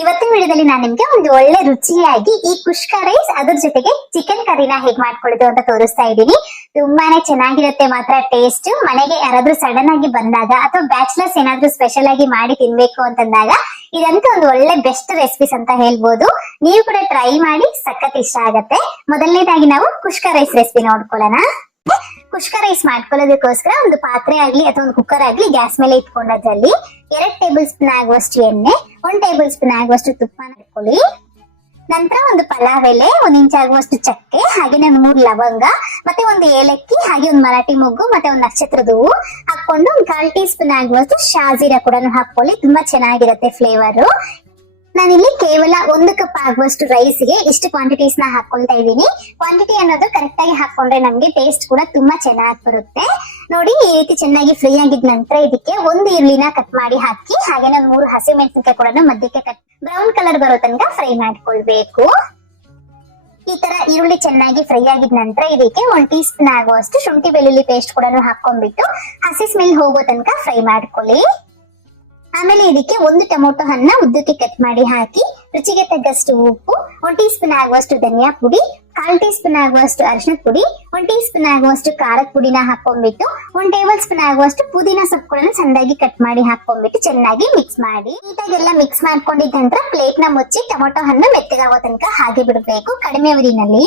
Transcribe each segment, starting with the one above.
ಇವತ್ತಿನ ವಿಡಿಯೋದಲ್ಲಿ ನಾನು ನಿಮ್ಗೆ ಒಂದು ಒಳ್ಳೆ ರುಚಿಯಾಗಿ ಈ ಕುಷ್ಕ ರೈಸ್ ಅದ್ರ ಜೊತೆಗೆ ಚಿಕನ್ ಕರಿನ ಹೇಗ್ ಮಾಡ್ಕೊಳ್ಳೋದು ಅಂತ ತೋರಿಸ್ತಾ ಇದ್ದೀನಿ. ತುಂಬಾನೇ ಚೆನ್ನಾಗಿರುತ್ತೆ ಮಾತ್ರ ಟೇಸ್ಟ್. ಮನೆಗೆ ಯಾರಾದ್ರೂ ಸಡನ್ ಆಗಿ ಬಂದಾಗ ಅಥವಾ ಬ್ಯಾಚಲರ್ಸ್ ಏನಾದ್ರೂ ಸ್ಪೆಷಲ್ ಆಗಿ ಮಾಡಿ ತಿನ್ಬೇಕು ಅಂತಂದಾಗ ಇದಂತೂ ಒಂದು ಒಳ್ಳೆ ಬೆಸ್ಟ್ ರೆಸಿಪೀಸ್ ಅಂತ ಹೇಳ್ಬೋದು. ನೀವು ಕೂಡ ಟ್ರೈ ಮಾಡಿ, ಸಖತ್ ಇಷ್ಟ ಆಗತ್ತೆ. ಮೊದಲನೇದಾಗಿ ನಾವು ಕುಷ್ಕ ರೈಸ್ ರೆಸಿಪಿ ನೋಡ್ಕೊಳ್ಳೋಣ. ಕುಷ್ಕ ರೈಸ್ ಮಾಡ್ಕೊಳ್ಳೋದಕ್ಕೋಸ್ಕರ ಒಂದು ಪಾತ್ರೆ ಆಗ್ಲಿ ಅಥವಾ ಒಂದು ಕುಕ್ಕರ್ ಆಗ್ಲಿ ಗ್ಯಾಸ್ ಮೇಲೆ ಇಟ್ಕೊಂಡದ್ರಲ್ಲಿ 2 ಟೇಬಲ್ ಸ್ಪೂನ್ ಆಗುವಷ್ಟು ಎಣ್ಣೆ, 1 ಟೇಬಲ್ ಸ್ಪೂನ್ ಆಗುವಷ್ಟು ತುಪ್ಪ ಹಾಕೊಳ್ಳಿ. ನಂತರ ಒಂದು ಪಲಾವ್ ಎಲೆ, 1 ಇಂಚ್ ಆಗುವಷ್ಟು ಚಕ್ಕೆ, ಹಾಗೆ 3 ಲವಂಗ, ಮತ್ತೆ ಒಂದು ಏಲಕ್ಕಿ, ಹಾಗೆ ಒಂದು ಮರಾಠಿ ಮೊಗ್ಗು, ಮತ್ತೆ ಒಂದು ನಕ್ಷತ್ರದ ಹೂವು ಹಾಕೊಂಡು ಒಂದು 1/4 ಟೀ ಸ್ಪೂನ್ ಆಗುವಷ್ಟು ಶಾಜೀರಾ ಕೂಡ ಹಾಕೊಳ್ಳಿ. ತುಂಬಾ ಚೆನ್ನಾಗಿರುತ್ತೆ ಫ್ಲೇವರ್. ನಾನಿಲ್ಲಿ ಕೇವಲ 1 ಕಪ್ ಆಗುವಷ್ಟು ರೈಸ್ಗೆ ಇಷ್ಟು ಕ್ವಾಂಟಿಟೀಸ್ ನ ಹಾಕೊಳ್ತಾ ಇದ್ದೀನಿ. ಕ್ವಾಂಟಿಟಿ ಅನ್ನೋದು ಕರೆಕ್ಟ್ ಆಗಿ ಹಾಕೊಂಡ್ರೆ ನಮ್ಗೆ ಟೇಸ್ಟ್ ಕೂಡ ತುಂಬಾ ಚೆನ್ನಾಗಿ ಬರುತ್ತೆ. ನೋಡಿ, ಈ ರೀತಿ ಚೆನ್ನಾಗಿ ಫ್ರೈ ಆಗಿದ ನಂತರ ಇದಕ್ಕೆ 1 ಈರುಳ್ಳಿನ ಕಟ್ ಮಾಡಿ ಹಾಕಿ, ಹಾಗೆ 3 ಹಸಿಮೆಣಸಿನಕಾಯಿ ಕೂಡ ಮಧ್ಯಕ್ಕೆ ಕಟ್ ಬ್ರೌನ್ ಕಲರ್ ಬರೋ ತನಕ ಫ್ರೈ ಮಾಡ್ಕೊಳ್ಬೇಕು. ಈ ತರ ಈರುಳ್ಳಿ ಚೆನ್ನಾಗಿ ಫ್ರೈ ಆಗಿದ ನಂತರ ಇದಕ್ಕೆ 1 ಟೀ ಸ್ಪೂನ್ ಆಗುವಷ್ಟು ಶುಂಠಿ ಬೆಳ್ಳುಳ್ಳಿ ಪೇಸ್ಟ್ ಕೂಡ ಹಾಕೊಂಡ್ಬಿಟ್ಟು ಹಸಿ ಸ್ಮೆಲ್ ಹೋಗೋ ತನಕ ಫ್ರೈ ಮಾಡ್ಕೊಳ್ಳಿ. ಆಮೇಲೆ ಇದಕ್ಕೆ 1 ಟೊಮೊಟೊ ಹಣ್ಣ ಉದ್ದಕ್ಕೆ ಕಟ್ ಮಾಡಿ ಹಾಕಿ, ರುಚಿಗೆ ತగ్గಷ್ಟು ಉಪ್ಪು, 1 ಟೀ ಸ್ಪೂನ್ ಆಗುವಷ್ಟು ಧನಿಯಾ ಪುಡಿ, 1/4 ಟೀ ಸ್ಪೂನ್ ಆಗುವಷ್ಟು ಅರಿಶಿಣದ ಪುಡಿ, 1 ಟೀ ಸ್ಪೂನ್ ಆಗುವಷ್ಟು ಖಾರದ ಪುಡಿನ ಹಾಕೊಂಡ್ಬಿಟ್ಟು 1 ಟೇಬಲ್ ಸ್ಪೂನ್ ಆಗುವಷ್ಟು ಪುದೀನ ಸೊಪ್ಪುಗಳನ್ನು ಸಣ್ಣದಾಗಿ ಕಟ್ ಮಾಡಿ ಹಾಕೊಂಡ್ಬಿಟ್ಟು ಚೆನ್ನಾಗಿ ಮಿಕ್ಸ್ ಮಾಡಿ, ನೀಟಾಗೆಲ್ಲ ಮಿಕ್ಸ್ ಮಾಡ್ಕೊಂಡಿದ್ದ ನಂತರ ಪ್ಲೇಟ್ ನ ಮುಚ್ಚಿ ಟೊಮೊಟೊ ಹಣ್ಣು ಮೆತ್ತಗಾಗೋ ತನಕ ಹಾಗೆ ಬಿಡಬೇಕು ಕಡಿಮೆ ಉರಿನಲ್ಲಿ.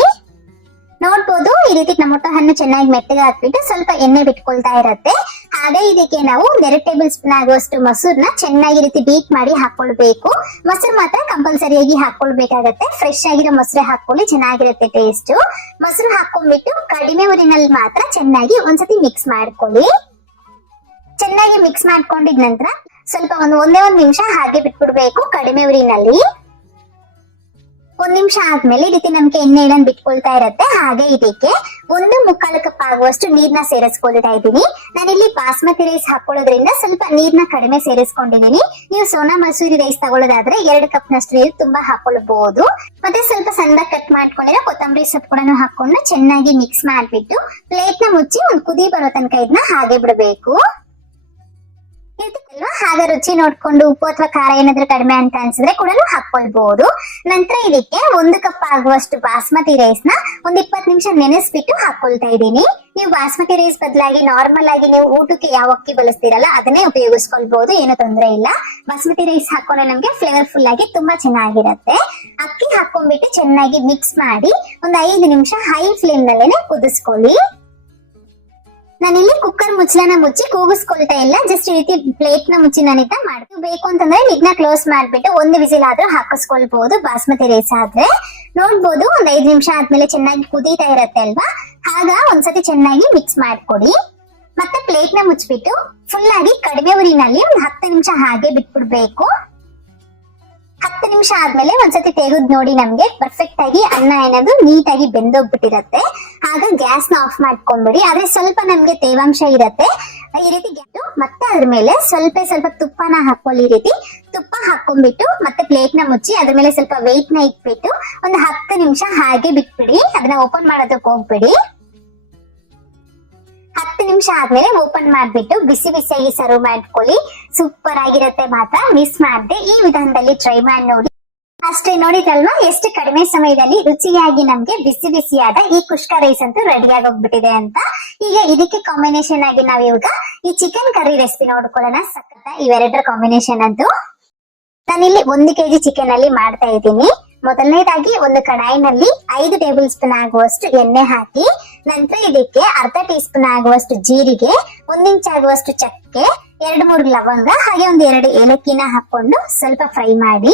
ನೋಡ್ಬೋದು, ಈ ರೀತಿ ಟೊಮೊಟೊ ಹಣ್ಣು ಚೆನ್ನಾಗಿ ಮೆತ್ತಗೆ ಹಾಕ್ಬಿಟ್ಟು ಸ್ವಲ್ಪ ಎಣ್ಣೆ ಬಿಟ್ಕೊಳ್ತಾ ಇರತ್ತೆ. ಹಾಗೆ ಇದಕ್ಕೆ ನಾವು 2 ಟೇಬಲ್ ಸ್ಪೂನ್ ಆಗುವಷ್ಟು ಮೊಸರನ್ನ ಚೆನ್ನಾಗಿ ರೀತಿ ಬೀಟ್ ಮಾಡಿ ಹಾಕೊಳ್ಬೇಕು. ಮೊಸರು ಮಾತ್ರ ಕಂಪಲ್ಸರಿಯಾಗಿ ಹಾಕೊಳ್ಬೇಕಾಗತ್ತೆ. ಫ್ರೆಶ್ ಆಗಿರೋ ಮೊಸರು ಹಾಕೊಳ್ಳಿ, ಚೆನ್ನಾಗಿರುತ್ತೆ ಟೇಸ್ಟ್. ಮೊಸರು ಹಾಕೊಂಡ್ಬಿಟ್ಟು ಕಡಿಮೆ ಉರಿನಲ್ಲಿ ಮಾತ್ರ ಚೆನ್ನಾಗಿ ಒಂದ್ಸತಿ ಮಿಕ್ಸ್ ಮಾಡ್ಕೊಳ್ಳಿ. ಚೆನ್ನಾಗಿ ಮಿಕ್ಸ್ ಮಾಡ್ಕೊಂಡಿದ ನಂತರ ಸ್ವಲ್ಪ ಒಂದೇ ಒಂದು ನಿಮಿಷ ಹಾಗೆ ಬಿಟ್ಬಿಡ್ಬೇಕು ಕಡಿಮೆ ಉರಿನಲ್ಲಿ. 1 ನಿಮಿಷ ಆದ್ಮೇಲೆ ಈ ರೀತಿ ನಮ್ಗೆ ಎಣ್ಣೆ ಇಡನ್ ಬಿಟ್ಕೊಳ್ತಾ ಇರತ್ತೆ. ಹಾಗೆ ಇದಕ್ಕೆ 1/4 ಕಪ್ ಆಗುವಷ್ಟು ನೀರ್ನ ಸೇರಿಸ್ಕೊಳ್ತಾ ಇದ್ದೀನಿ. ನಾನಿಲ್ಲಿ ಬಾಸ್ಮತಿ ರೈಸ್ ಹಾಕೊಳ್ಳೋದ್ರಿಂದ ಸ್ವಲ್ಪ ನೀರ್ನ ಕಡಿಮೆ ಸೇರಿಸ್ಕೊಂಡಿದ್ದೀನಿ. ನೀವು ಸೋನಾ ಮಸೂರಿ ರೈಸ್ ತಗೊಳ್ಳೋದಾದ್ರೆ 2 ಕಪ್ ನಷ್ಟು ನೀರು ತುಂಬಾ ಹಾಕೊಳ್ಬಹುದು. ಮತ್ತೆ ಸ್ವಲ್ಪ ಸಣ್ಣದಾಗಿ ಕಟ್ ಮಾಡ್ಕೊಂಡಿರೋ ಕೊತ್ತಂಬರಿ ಸೊಪ್ಪು ಕೂಡ ಹಾಕೊಂಡು ಚೆನ್ನಾಗಿ ಮಿಕ್ಸ್ ಮಾಡ್ಬಿಟ್ಟು ಪ್ಲೇಟ್ ನ ಮುಚ್ಚಿ ಒಂದು ಕುದಿ ಬರೋ ತನಕ ಇದನ್ನ ಹಾಗೆ ಬಿಡಬೇಕು. ಹಾಗೆ ರುಚಿ ನೋಡ್ಕೊಂಡು ಉಪ್ಪು ಅಥವಾ ಖಾರ ಏನಾದ್ರೂ ಕಡಿಮೆ ಅಂತ ಅನ್ಸಿದ್ರೆ ಕೂಡ ಹಾಕೊಳ್ಬಹುದು. ನಂತರ ಇದಕ್ಕೆ 1 ಕಪ್ ಆಗುವಷ್ಟು ಬಾಸ್ಮತಿ ರೈಸ್ ನ 20 ನಿಮಿಷ ನೆನೆಸ್ಬಿಟ್ಟು ಹಾಕೊಳ್ತಾ ಇದ್ದೀನಿ. ನೀವು ಬಾಸ್ಮತಿ ರೈಸ್ ಬದಲಾಗಿ ನಾರ್ಮಲ್ ಆಗಿ ನೀವು ಊಟಕ್ಕೆ ಯಾವ ಅಕ್ಕಿ ಬಳಸ್ತೀರಲ್ಲ ಅದನ್ನೇ ಉಪಯೋಗಿಸ್ಕೊಳ್ಬಹುದು, ಏನು ತೊಂದರೆ ಇಲ್ಲ. ಬಾಸ್ಮತಿ ರೈಸ್ ಹಾಕೊಂಡ್ರೆ ನಮ್ಗೆ ಫ್ಲೇವರ್ಫುಲ್ ಆಗಿ ತುಂಬಾ ಚೆನ್ನಾಗಿರುತ್ತೆ. ಅಕ್ಕಿ ಹಾಕೊಂಡ್ಬಿಟ್ಟು ಚೆನ್ನಾಗಿ ಮಿಕ್ಸ್ ಮಾಡಿ ಒಂದು 5 ನಿಮಿಷ ಹೈ ಫ್ಲೇಮ್ ನಲ್ಲೇನೆ ಕುದಿಸ್ಕೊಳ್ಳಿ. ನಾನಿಲ್ಲಿ ಕುಕ್ಕರ್ ಮುಚ್ಚಳನ ಮುಚ್ಚಿ ಕೂಗಿಸ್ಕೊಳ್ತಾ ಇಲ್ಲ, ಜಸ್ಟ್ ಈ ರೀತಿ ಪ್ಲೇಟ್ ನ ಮುಚ್ಚಿ ನಾನಿದ್ದ ಮಾಡ್ತೀವಿ. ಬೇಕು ಅಂತಂದ್ರೆ ಲಿಡ್ ನ ಕ್ಲೋಸ್ ಮಾಡ್ಬಿಟ್ಟು 1 ವಿಸಿಲ್ ಆದ್ರೂ ಹಾಕಿಸ್ಕೊಳ್ಬಹುದು. ಬಾಸ್ಮತಿ ರೈಸ್ ಆದ್ರೆ ನೋಡ್ಬೋದು, 5 ನಿಮಿಷ ಆದ್ಮೇಲೆ ಚೆನ್ನಾಗಿ ಕುದೀತಾ ಇರತ್ತೆ ಅಲ್ವಾ, ಆಗ ಒಂದ್ಸತಿ ಚೆನ್ನಾಗಿ ಮಿಕ್ಸ್ ಮಾಡ್ಕೊಡಿ. ಮತ್ತೆ ಪ್ಲೇಟ್ ನ ಮುಚ್ಚಿಬಿಟ್ಟು ಫುಲ್ ಆಗಿ ಕಡಿಮೆ ಉರಿನಲ್ಲಿ 10 ನಿಮಿಷ ಹಾಗೆ ಬಿಟ್ಬಿಡ್ಬೇಕು. 10 ನಿಮಿಷ ಆದ್ಮೇಲೆ ಒಂದ್ಸತಿ ತೆಗೆದು ನೋಡಿ, ನಮ್ಗೆ ಪರ್ಫೆಕ್ಟ್ ಆಗಿ ಅನ್ನ ಏನಾದ್ರು ನೀಟಾಗಿ ಬೆಂದೋಗ್ಬಿಟ್ಟಿರತ್ತೆ. ಆಗ ಗ್ಯಾಸ್ ನ ಆಫ್ ಮಾಡ್ಕೊಂಡ್ಬಿಡಿ. ಆದ್ರೆ ಸ್ವಲ್ಪ ನಮ್ಗೆ ತೇವಾಂಶ ಇರತ್ತೆ. ಈ ರೀತಿ ಮತ್ತೆ ಅದ್ರ ಮೇಲೆ ಸ್ವಲ್ಪ ತುಪ್ಪನ ಹಾಕೊಳ್ಳಿ. ಈ ರೀತಿ ತುಪ್ಪ ಹಾಕೊಂಡ್ಬಿಟ್ಟು ಮತ್ತೆ ಪ್ಲೇಟ್ ನ ಮುಚ್ಚಿ ಅದ್ರ ಮೇಲೆ ಸ್ವಲ್ಪ ವೆಯ್ಟ್ ನ ಇಟ್ಬಿಟ್ಟು ಒಂದು 10 ನಿಮಿಷ ಹಾಗೆ ಬಿಟ್ಬಿಡಿ. ಅದನ್ನ ಓಪನ್ ಮಾಡೋದಕ್ಕೆ ಹೋಗ್ಬಿಡಿ. 10 ನಿಮಿಷ ಆದ್ಮೇಲೆ ಓಪನ್ ಮಾಡ್ಬಿಟ್ಟು ಬಿಸಿ ಬಿಸಿಯಾಗಿ ಸರ್ವ್ ಮಾಡ್ಕೊಳ್ಳಿ. ಸೂಪರ್ ಆಗಿರತ್ತೆ ಮಾತ್ರ, ಮಿಸ್ ಮಾಡದೆ ಈ ವಿಧಾನದಲ್ಲಿ ಟ್ರೈ ಮಾಡಿ ನೋಡಿ. ಅಷ್ಟೇ, ನೋಡಿದ್ರಲ್ವಾ ಎಷ್ಟು ಕಡಿಮೆ ಸಮಯದಲ್ಲಿ ರುಚಿಯಾಗಿ ನಮ್ಗೆ ಬಿಸಿ ಬಿಸಿಯಾದ ಈ ಕುಷ್ಕ ರೈಸ್ ಅಂತೂ ರೆಡಿ ಆಗೋಗ್ಬಿಟ್ಟಿದೆ ಅಂತ. ಈಗ ಇದಕ್ಕೆ ಕಾಂಬಿನೇಷನ್ ಆಗಿ ನಾವ್ ಇವಾಗ ಈ ಚಿಕನ್ ಕರಿ ರೆಸಿಪಿ ನೋಡ್ಕೊಳ್ಳೋಣ. ಸಖತ್ತ ಇವೆರಡರ ಕಾಂಬಿನೇಷನ್ ಅಂತೂ. ನಾನಿಲ್ಲಿ 1 kg ಚಿಕನ್ ಅಲ್ಲಿ ಮಾಡ್ತಾ ಇದ್ದೀನಿ. ಮೊದಲನೇದಾಗಿ ಒಂದು ಕಡಾಯಿನಲ್ಲಿ 5 ಟೇಬಲ್ ಸ್ಪೂನ್ ಆಗುವಷ್ಟು ಎಣ್ಣೆ ಹಾಕಿ, ನಂತರ ಇದಕ್ಕೆ ಅರ್ಧ ಟೀ ಸ್ಪೂನ್ ಆಗುವಷ್ಟು ಜೀರಿಗೆ, 1 ಇಂಚ್ ಆಗುವಷ್ಟು ಚಕ್ಕೆ, 2-3 ಲವಂಗ, ಹಾಗೆ 1-2 ಏಲಕ್ಕಿನ ಹಾಕೊಂಡು ಸ್ವಲ್ಪ ಫ್ರೈ ಮಾಡಿ,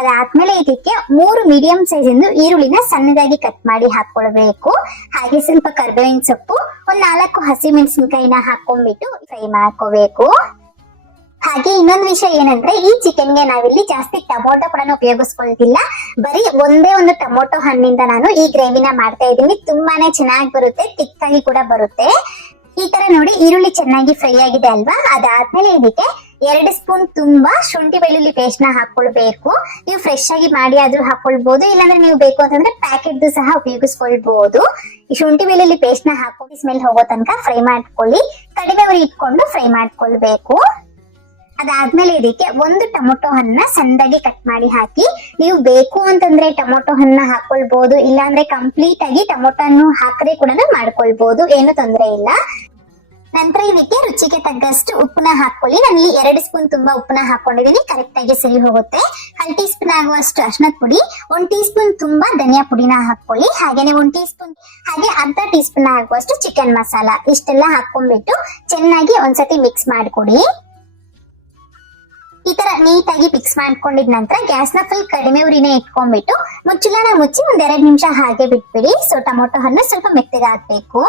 ಅದಾದ್ಮೇಲೆ ಇದಕ್ಕೆ 3 ಮೀಡಿಯಂ ಸೈಜ್ ಈರುಳ್ಳಿನ ಸಣ್ಣದಾಗಿ ಕಟ್ ಮಾಡಿ ಹಾಕೊಳ್ಬೇಕು. ಹಾಗೆ ಸ್ವಲ್ಪ ಕರ್ಬೇವಿನ ಸೊಪ್ಪು, 4 ಹಸಿ ಮೆಣಸಿನಕಾಯಿನ ಹಾಕೊಂಡ್ಬಿಟ್ಟು ಫ್ರೈ ಮಾಡ್ಕೋಬೇಕು. ಹಾಗೆ ಇನ್ನೊಂದು ವಿಷಯ ಏನಂದ್ರೆ, ಈ ಚಿಕನ್ಗೆ ನಾವಿಲ್ಲಿ ಜಾಸ್ತಿ ಟೊಮೊಟೊ ಕೂಡ ಉಪಯೋಗಿಸ್ಕೊಳ್ತಿಲ್ಲ. ಬರೀ ಒಂದೇ ಒಂದು ಟೊಮೊಟೊ ಹಣ್ಣಿಂದ ನಾನು ಈ ಗ್ರೇವಿನ ಮಾಡ್ತಾ ಇದ್ದೀನಿ. ತುಂಬಾನೇ ಚೆನ್ನಾಗಿ ಬರುತ್ತೆ, ತಿಕ್ಕಾಗಿ ಕೂಡ ಬರುತ್ತೆ. ಈ ತರ ನೋಡಿ, ಈರುಳ್ಳಿ ಚೆನ್ನಾಗಿ ಫ್ರೈ ಆಗಿದೆ ಅಲ್ವಾ, ಅದಾದ್ಮೇಲೆ ಇದಕ್ಕೆ 2 ಸ್ಪೂನ್ ತುಂಬಾ ಶುಂಠಿ ಬೆಳ್ಳುಳ್ಳಿ ಪೇಸ್ಟ್ ನ ಹಾಕೊಳ್ಬೇಕು. ನೀವು ಫ್ರೆಶ್ ಆಗಿ ಮಾಡಿ ಆದ್ರೂ ಹಾಕೊಳ್ಬಹುದು, ಇಲ್ಲಾಂದ್ರೆ ನೀವು ಬೇಕು ಅಂತಂದ್ರೆ ಪ್ಯಾಕೆಟ್ ಸಹ ಉಪಯೋಗಿಸ್ಕೊಳ್ಬಹುದು. ಈ ಶುಂಠಿ ಬೆಳ್ಳುಳ್ಳಿ ಪೇಸ್ಟ್ ನ ಹಾಕೊಂಡು ಸ್ಮೆಲ್ ಹೋಗೋ ತನಕ ಫ್ರೈ ಮಾಡ್ಕೊಳ್ಳಿ. ಕಡಿಮೆ ಉರಿ ಇಟ್ಕೊಂಡು ಫ್ರೈ ಮಾಡ್ಕೊಳ್ಬೇಕು. ಅದಾದ್ಮೇಲೆ ಇದಕ್ಕೆ ಒಂದು ಟೊಮೊಟೊ ಹಣ್ಣ ಸಣ್ಣದಾಗಿ ಕಟ್ ಮಾಡಿ ಹಾಕಿ. ನೀವು ಬೇಕು ಅಂತಂದ್ರೆ ಟೊಮೊಟೊ ಹಣ್ಣ ಹಾಕೊಳ್ಬಹುದು, ಇಲ್ಲಾಂದ್ರೆ ಕಂಪ್ಲೀಟ್ ಆಗಿ ಟೊಮೊಟೊ ಹಣ್ಣು ಹಾಕದೆ ಕೂಡ ಮಾಡ್ಕೊಳ್ಬಹುದು, ಏನು ತೊಂದರೆ ಇಲ್ಲ. ನಂತರ ಇದಕ್ಕೆ ರುಚಿಗೆ ತಗ್ಗಷ್ಟು ಉಪ್ಪನ್ನ ಹಾಕೊಳ್ಳಿ. ನಾನಿಲ್ಲಿ 2 ಸ್ಪೂನ್ ತುಂಬಾ ಉಪ್ಪನ್ನ ಹಾಕೊಂಡಿದ್ದೀನಿ, ಕರೆಕ್ಟ್ ಆಗಿ ಸರಿ ಹೋಗುತ್ತೆ. 1 ಟೀ ಸ್ಪೂನ್ ಆಗುವಷ್ಟು ಅರಿಶಿಣದ ಪುಡಿ, 1 ಟೀ ಸ್ಪೂನ್ ತುಂಬಾ ಧನಿಯಾ ಪುಡಿನ ಹಾಕೊಳ್ಳಿ. ಹಾಗೇನೆ 1 ಟೀ ಸ್ಪೂನ್ ಹಾಗೆ ಅರ್ಧ ಟೀ ಸ್ಪೂನ್ ಆಗುವಷ್ಟು ಚಿಕನ್ ಮಸಾಲ, ಇಷ್ಟೆಲ್ಲ ಹಾಕೊಂಡ್ಬಿಟ್ಟು ಚೆನ್ನಾಗಿ ಒಂದ್ಸತಿ ಮಿಕ್ಸ್ ಮಾಡ್ಕೊಡಿ. ಈ ತರ ನೀಟಾಗಿ ಮಿಕ್ಸ್ ಮಾಡ್ಕೊಂಡಿದ ನಂತರ ಗ್ಯಾಸ್ ನ ಫುಲ್ ಕಡಿಮೆ ಉರಿನೇ ಇಟ್ಕೊಂಡ್ಬಿಟ್ಟು ಮುಚ್ಚಳನ ಮುಚ್ಚಿ 1-2 ನಿಮಿಷ ಹಾಗೆ ಬಿಟ್ಬಿಡಿ. ಸೊ ಟೊಮೊಟೊ ಹಣ್ಣು ಸ್ವಲ್ಪ ಮೆತ್ತಗಾಗ್ಬೇಕು.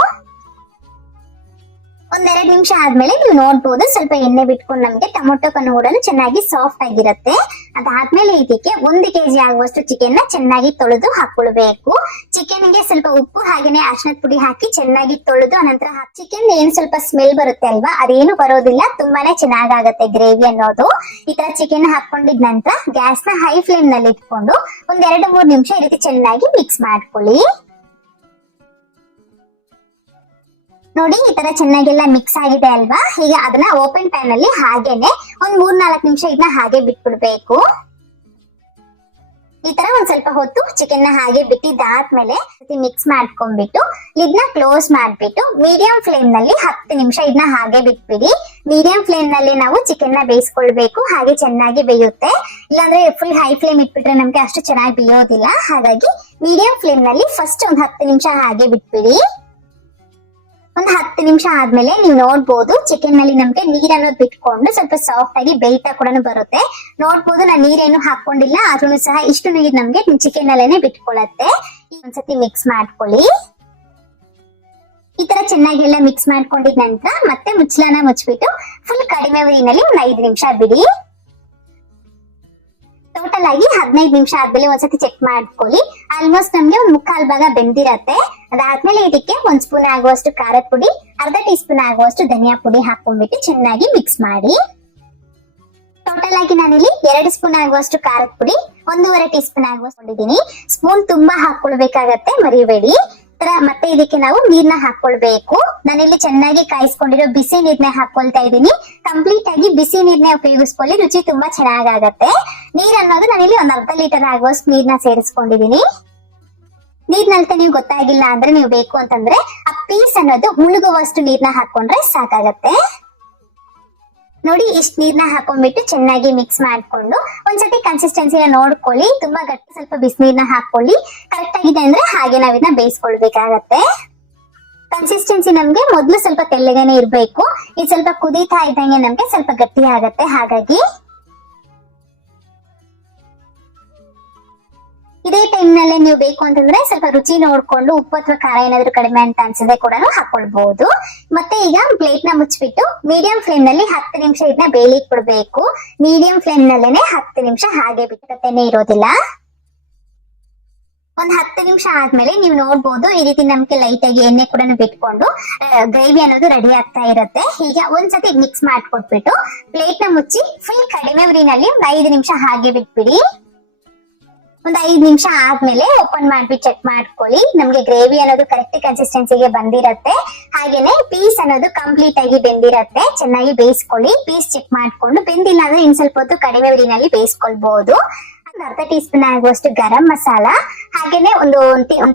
1-2 ನಿಮಿಷ ಆದ್ಮೇಲೆ ನೀವು ನೋಡ್ಬೋದು ಸ್ವಲ್ಪ ಎಣ್ಣೆ ಬಿಟ್ಕೊಂಡು ನಮ್ಗೆ ಟೊಮೊಟೊ ಕಣ್ಣು ಕೂಡ ಚೆನ್ನಾಗಿ ಸಾಫ್ಟ್ ಆಗಿರುತ್ತೆ. ಅದಾದ್ಮೇಲೆ ಇದಕ್ಕೆ 1 kg ಆಗುವಷ್ಟು ಚಿಕನ್ ನ ಚೆನ್ನಾಗಿ ತೊಳೆದು ಹಾಕೊಳ್ಬೇಕು. ಚಿಕನ್ ಗೆ ಸ್ವಲ್ಪ ಉಪ್ಪು ಹಾಗೇನೆ ಅರಿಶಿಣದ ಪುಡಿ ಹಾಕಿ ಚೆನ್ನಾಗಿ ತೊಳೆದು ಅನಂತರ ಚಿಕನ್ ಏನ್ ಸ್ವಲ್ಪ ಸ್ಮೆಲ್ ಬರುತ್ತೆ ಅಲ್ವಾ, ಅದೇನು ಬರೋದಿಲ್ಲ, ತುಂಬಾನೇ ಚೆನ್ನಾಗಾಗತ್ತೆ ಗ್ರೇವಿ ಅನ್ನೋದು. ಈ ತರ ಚಿಕನ್ ಹಾಕೊಂಡಿದ ನಂತರ ಗ್ಯಾಸ್ ನ ಹೈ ಫ್ಲೇಮ್ ನಲ್ಲಿ ಇಟ್ಕೊಂಡು 1-2-3 ನಿಮಿಷ ಈ ರೀತಿ ಚೆನ್ನಾಗಿ ಮಿಕ್ಸ್ ಮಾಡ್ಕೊಳ್ಳಿ. ನೋಡಿ ಈ ತರ ಚೆನ್ನಾಗೆಲ್ಲ ಮಿಕ್ಸ್ ಆಗಿದೆ ಅಲ್ವಾ. ಈಗ ಅದನ್ನ ಓಪನ್ ಪ್ಯಾನ್ ಅಲ್ಲಿ ಹಾಗೇನೆ 3-4 ನಿಮಿಷ ಇದನ್ನ ಹಾಗೆ ಬಿಟ್ಬಿಡ್ಬೇಕು. ಈ ತರ ಒಂದ್ ಸ್ವಲ್ಪ ಹೊತ್ತು ಚಿಕನ್ ನ ಹಾಗೆ ಬಿಟ್ಟಿದ್ದಾದ್ಮೇಲೆ ಮಿಕ್ಸ್ ಮಾಡ್ಕೊಂಡ್ಬಿಟ್ಟು ಲಿಡ್ ನ ಕ್ಲೋಸ್ ಮಾಡ್ಬಿಟ್ಟು ಮೀಡಿಯಂ ಫ್ಲೇಮ್ ನಲ್ಲಿ 10 ನಿಮಿಷ ಇದನ್ನ ಹಾಗೆ ಬಿಟ್ಬಿಡಿ. ಮೀಡಿಯಂ ಫ್ಲೇಮ್ ನಲ್ಲಿ ನಾವು ಚಿಕನ್ ನ ಬೇಯಿಸ್ಕೊಳ್ಬೇಕು, ಹಾಗೆ ಚೆನ್ನಾಗಿ ಬೇಯುತ್ತೆ. ಇಲ್ಲಾಂದ್ರೆ ಫುಲ್ ಹೈ ಫ್ಲೇಮ್ ಇಟ್ಬಿಟ್ರೆ ನಮ್ಗೆ ಅಷ್ಟು ಚೆನ್ನಾಗಿ ಬೇಯೋದಿಲ್ಲ. ಹಾಗಾಗಿ ಮೀಡಿಯಂ ಫ್ಲೇಮ್ ನಲ್ಲಿ ಫಸ್ಟ್ 10 ನಿಮಿಷ ಹಾಗೆ ಬಿಟ್ಬಿಡಿ. 10 ನಿಮಿಷ ಆದ್ಮೇಲೆ ನೀವು ನೋಡ್ಬೋದು ಚಿಕನ್ ನಲ್ಲಿ ನಮ್ಗೆ ನೀರ್ ಅನ್ನೋದು ಬಿಟ್ಕೊಂಡು ಸ್ವಲ್ಪ ಸಾಫ್ಟ್ ಆಗಿ ಬೇಯ್ತಾ ಕೂಡ ಬರುತ್ತೆ. ನೋಡ್ಬೋದು ನಾನು ನೀರೇನು ಹಾಕೊಂಡಿಲ್ಲ, ಆದ್ರೂ ಸಹ ಇಷ್ಟು ನೀರ್ ನಮ್ಗೆ ಚಿಕನ್ ಅಲ್ಲೇನೆ ಬಿಟ್ಕೊಳತ್ತೆ. ಒಂದ್ಸತಿ ಮಿಕ್ಸ್ ಮಾಡ್ಕೊಳ್ಳಿ. ಈ ತರ ಚೆನ್ನಾಗಿ ಎಲ್ಲ ಮಿಕ್ಸ್ ಮಾಡ್ಕೊಂಡಿದ ನಂತರ ಮತ್ತೆ ಮುಚ್ಚಳನ ಮುಚ್ಚಿಬಿಟ್ಟು ಫುಲ್ ಕಡಿಮೆ ಉರಿನಲ್ಲಿ 5 ನಿಮಿಷ ಬಿಡಿ. ಟೋಟಲ್ ಆಗಿ 15 ನಿಮಿಷ ಆದ್ಮೇಲೆ ಒಂದ್ಸತಿ ಚೆಕ್ ಮಾಡ್ಕೊಳ್ಳಿ. ಆಲ್ಮೋಸ್ಟ್ ನಮ್ಗೆ 1/4 ಭಾಗ ಬೆಂದಿರತ್ತೆ. ಅದಾದ್ಮೇಲೆ ಇದಕ್ಕೆ 1 ಸ್ಪೂನ್ ಆಗುವಷ್ಟು ಖಾರದ ಪುಡಿ, ಅರ್ಧ ಟೀ ಸ್ಪೂನ್ ಆಗುವಷ್ಟು ಧನಿಯಾ ಪುಡಿ ಹಾಕೊಂಡ್ಬಿಟ್ಟು ಚೆನ್ನಾಗಿ ಮಿಕ್ಸ್ ಮಾಡಿ. ಟೋಟಲ್ ಆಗಿ ನಾನಿಲ್ಲಿ 2 ಸ್ಪೂನ್ ಆಗುವಷ್ಟು ಖಾರದ ಪುಡಿ, 1.5 ಟೀ ಸ್ಪೂನ್ ಆಗುವಷ್ಟು ಸ್ಪೂನ್ ತುಂಬಾ ಹಾಕೊಳ್ಬೇಕಾಗತ್ತೆ, ಮರಿಬೇಡಿ. ಮತ್ತೆ ಇದಕ್ಕೆ ನಾವು ನೀರ್ನ ಹಾಕೊಳ್ಬೇಕು. ನಾನಿಲ್ಲಿ ಚೆನ್ನಾಗಿ ಕಾಯಿಸ್ಕೊಂಡಿರೋ ಬಿಸಿ ನೀರ್ನ ಹಾಕೊಳ್ತಾ ಇದ್ದೀನಿ. ಕಂಪ್ಲೀಟ್ ಆಗಿ ಬಿಸಿ ನೀರ್ನ ಉಪಯೋಗಿಸ್ಕೊಳ್ಳಿ, ರುಚಿ ತುಂಬಾ ಚೆನ್ನಾಗಾಗತ್ತೆ. ನೀರ್ ಅನ್ನೋದು ನಾನಿಲ್ಲಿ 1 ಅರ್ಧ ಲೀಟರ್ ಆಗುವಷ್ಟು ನೀರ್ನ ಸೇರಿಸ್ಕೊಂಡಿದೀನಿ. ನೀರ್ನಲ್ತೆ ನೀವು ಗೊತ್ತಾಗಿಲ್ಲ ಅಂದ್ರೆ ನೀವು ಬೇಕು ಅಂತಂದ್ರೆ ಆ ಪೀಸ್ ಅನ್ನೋದು ಮುಳುಗುವಷ್ಟು ನೀರ್ನ ಹಾಕೊಂಡ್ರೆ ಸಾಕಾಗತ್ತೆ. ನೋಡಿ ಇಷ್ಟ ನೀರ್ನ ಹಾಕೊಂಡ್ಬಿಟ್ಟು ಚೆನ್ನಾಗಿ ಮಿಕ್ಸ್ ಮಾಡ್ಕೊಂಡು ಒಂದ್ಸತಿ ಕನ್ಸಿಸ್ಟೆನ್ಸಿನ ನೋಡ್ಕೊಳ್ಳಿ. ತುಂಬಾ ಗಟ್ಟಿ ಸ್ವಲ್ಪ ಬಿಸಿನೀರ್ನ ಹಾಕೊಳ್ಳಿ. ಕರೆಕ್ಟ್ ಆಗಿದೆ ಅಂದ್ರೆ ಹಾಗೆ ನಾವಿದನ್ನ ಬೇಯಿಸ್ಕೊಳ್ಬೇಕಾಗತ್ತೆ. ಕನ್ಸಿಸ್ಟೆನ್ಸಿ ನಮ್ಗೆ ಮೊದ್ಲು ಸ್ವಲ್ಪ ತೆಳ್ಳಗನೆ ಇರ್ಬೇಕು. ಇದು ಸ್ವಲ್ಪ ಕುದೀತಾ ಇದ್ದಂಗೆ ನಮ್ಗೆ ಸ್ವಲ್ಪ ಗಟ್ಟಿ ಆಗತ್ತೆ. ಹಾಗಾಗಿ ಇದೇ ಟೈಮ್ ನಲ್ಲೇ ನೀವು ಬೇಕು ಅಂತಂದ್ರೆ ಸ್ವಲ್ಪ ರುಚಿ ನೋಡ್ಕೊಂಡು ಉಪ್ಪು ಅಥವಾ ಖಾರ ಏನಾದ್ರು ಕಡಿಮೆ ಅಂತ ಅನ್ಸಿದ್ರೆ ಕೂಡ ಹಾಕೊಳ್ಬಹುದು. ಮತ್ತೆ ಈಗ ಪ್ಲೇಟ್ ನ ಮುಚ್ಚಿಬಿಟ್ಟು ಮೀಡಿಯಂ ಫ್ಲೇಮ್ ನಲ್ಲಿ 10 ನಿಮಿಷ ಇದನ್ನ ಬೇಯಲಿಕ್ಕೆ ಕೊಡ್ಬೇಕು. ಮೀಡಿಯಂ ಫ್ಲೇಮ್ ನಲ್ಲೇನೆ 10 ನಿಮಿಷ ಹಾಗೆ ಬಿಟ್ಟನೆ ಇರೋದಿಲ್ಲ. 10 ನಿಮಿಷ ಆದ್ಮೇಲೆ ನೀವು ನೋಡ್ಬೋದು ಈ ರೀತಿ ನಮ್ಗೆ ಲೈಟ್ ಆಗಿ ಎಣ್ಣೆ ಕೂಡ ಬಿಟ್ಕೊಂಡು ಗ್ರೇವಿ ಅನ್ನೋದು ರೆಡಿ ಆಗ್ತಾ ಇರುತ್ತೆ. ಈಗ ಒಂದ್ಸತಿ ಮಿಕ್ಸ್ ಮಾಡ್ಕೊಟ್ಬಿಟ್ಟು ಪ್ಲೇಟ್ ನ ಮುಚ್ಚಿ ಫುಲ್ ಕಡಿಮೆ ಉರಿನಲ್ಲಿ 5 ನಿಮಿಷ ಹಾಗೆ ಬಿಟ್ಬಿಡಿ. 5 ನಿಮಿಷ ಆದ್ಮೇಲೆ ಓಪನ್ ಮಾಡ್ಬಿಟ್ಟು ಚೆಕ್ ಮಾಡ್ಕೊಳ್ಳಿ. ನಮ್ಗೆ ಗ್ರೇವಿ ಅನ್ನೋದು ಕರೆಕ್ಟ್ ಕನ್ಸಿಸ್ಟೆನ್ಸಿಗೆ ಬಂದಿರತ್ತೆ. ಹಾಗೇನೆ ಪೀಸ್ ಅನ್ನೋದು ಕಂಪ್ಲೀಟ್ ಆಗಿ ಬೆಂದಿರತ್ತೆ. ಚೆನ್ನಾಗಿ ಬೇಯಿಸ್ಕೊಳ್ಳಿ. ಪೀಸ್ ಚೆಕ್ ಮಾಡ್ಕೊಂಡು ಬೆಂದಿಲ್ಲ ಅಂದ್ರೆ ಇನ್ ಸ್ವಲ್ಪ ಹೊತ್ತು ಕಡಿಮೆ ಉರಿನಲ್ಲಿ ಬೇಯಿಸ್ಕೊಳ್ಬಹುದು. ಅರ್ಧ ಟೀ ಸ್ಪೂನ್ ಆಗುವಷ್ಟು ಗರಂ ಮಸಾಲ, ಹಾಗೇನೆ ಒಂದು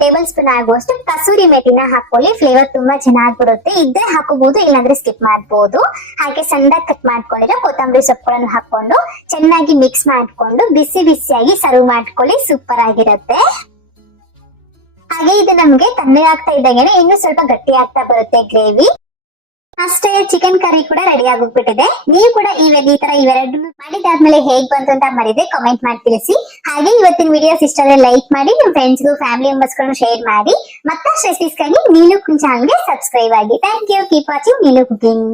ಟೇಬಲ್ ಸ್ಪೂನ್ ಆಗುವಷ್ಟು ಕಸೂರಿ ಮೇಥಿನ ಹಾಕೊಳ್ಳಿ. ಫ್ಲೇವರ್ ತುಂಬಾ ಚೆನ್ನಾಗಿ ಬರುತ್ತೆ. ಇದ್ರೆ ಹಾಕೋಬಹುದು, ಇಲ್ಲಾಂದ್ರೆ ಸ್ಕಿಪ್ ಮಾಡಬಹುದು. ಹಾಗೆ ಸಣ್ಣದಾಗಿ ಕಟ್ ಮಾಡ್ಕೊಂಡಿರೋ ಕೊತ್ತಂಬರಿ ಸೊಪ್ಪುಗಳನ್ನು ಹಾಕೊಂಡು ಚೆನ್ನಾಗಿ ಮಿಕ್ಸ್ ಮಾಡ್ಕೊಂಡು ಬಿಸಿ ಬಿಸಿಯಾಗಿ ಸರ್ವ್ ಮಾಡ್ಕೊಳ್ಳಿ. ಸೂಪರ್ ಆಗಿರುತ್ತೆ. ಹಾಗೆ ಇದು ನಮ್ಗೆ ತಣ್ಣಗಾಗ್ತಾ ಇದ್ದಂಗೆನೆ ಇನ್ನು ಸ್ವಲ್ಪ ಗಟ್ಟಿ ಆಗ್ತಾ ಬರುತ್ತೆ ಗ್ರೇವಿ. ಅಷ್ಟೇ, ಚಿಕನ್ ಕರಿ ಕೂಡ ರೆಡಿ ಆಗೋಗ್ಬಿಟ್ಟಿದೆ. ನೀವು ಕೂಡ ಈ ತರ ಇವೆರಡನ್ನು ಮಾಡಿದಾದ್ಮೇಲೆ ಹೇಗ್ ಬಂತು ಅಂತ ಮರಿದೆ ಕಾಮೆಂಟ್ ಮಾಡಿ ತಿಳಿಸಿ. ಹಾಗೆ ಇವತ್ತಿನ ವಿಡಿಯೋಸ್ ಇಷ್ಟ ಆದ್ರೆ ಲೈಕ್ ಮಾಡಿ, ನಿಮ್ ಫ್ರೆಂಡ್ಸ್ಗೂ ಫ್ಯಾಮಿಲಿ ಮೆಂಬರ್ಸ್ ಗಳನ್ನು ಶೇರ್ ಮಾಡಿ. ಮತ್ತಷ್ಟು ರೆಸಿಪೀಸ್ಗಾಗಿ ನೀಲು ಚಾನಲ್ಗೆ ಸಬ್ಸ್ಕ್ರೈಬ್ ಆಗಿ. Thank you. Keep watching Neelu cooking.